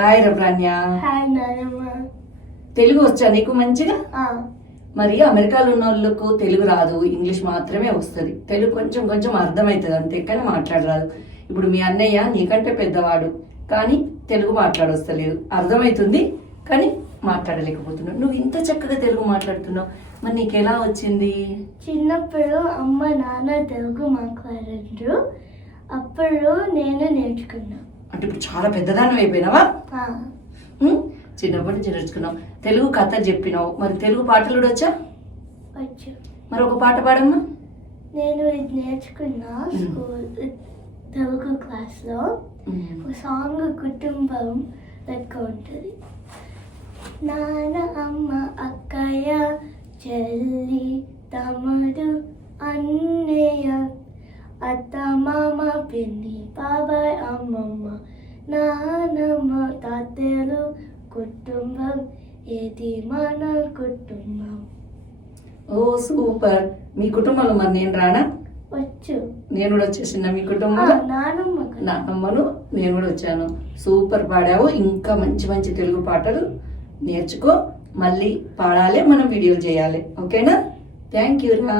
Hi రబ్రాన్య hi Telugu వచ్చా నీకు మంచిగా? ఆ, మరి అమెరికాలో ఉన్న వాళ్ళకు తెలుగు రాదు ఇంగ్లీష్ మాత్రమే వస్తుంది. తెలుగు కొంచెం కొంచెం అర్థమవుతుంది అంతే కానీ మాట్లాడరాదు. ఇప్పుడు మీ అన్నయ్య నీకంటే పెద్దవాడు కానీ తెలుగు మాట్లాడొస్తలేదు. అర్థమవుతుంది కానీ మాట్లాడలేకపోతున్నావు నువ్వు ఇంత చక్కగా తెలుగు మాట్లాడుతున్నావు. మరి నీకు ఎలా వచ్చింది? చిన్నప్పుడు అమ్మ నాన్న తెలుగు మాట్లాడారు. అప్పుడు నేను నేర్చుకున్నా. అంటే ఇప్పుడు చాలా పెద్దదానం అయిపోయినావా? చిన్నప్పటి నుంచి నేర్చుకున్నావు. తెలుగు కథ చెప్పినావు. మరి తెలుగు పాటలు కూడా వచ్చా? మరి ఒక పాట పాడమ్మా. నేను ఇది నేర్చుకున్నా స్కూల్ తెలుగు క్లాస్లో సాంగ్ కుటుంబం లెక్క ఉంటుంది. నాన్న అమ్మ అక్కయ్య చెల్లి తమ్ముడు అన్నయ్య అత్త మామ పిన్ని బాబాయ్ అమ్మమ్మ నానమ్మ తాతయ్యలు కుటుంబం ఏది మన కుటుంబం? ఓ సూపర్. మీ కుటుంబంలో మరి నేను రానా? వచ్చు. నేను కూడా వచ్చేసిన మీ ఆ, కుటుంబంలో నానమ్మ కదా. నాన్నమ్మను నేను కూడా వచ్చాను. సూపర్ పాడావు. ఇంకా మంచి మంచి తెలుగు పాటలు నేర్చుకో. మళ్ళీ పాడాలి మనం వీడియోలు చేయాలి. ఓకేనా? థ్యాంక్ యూ రా.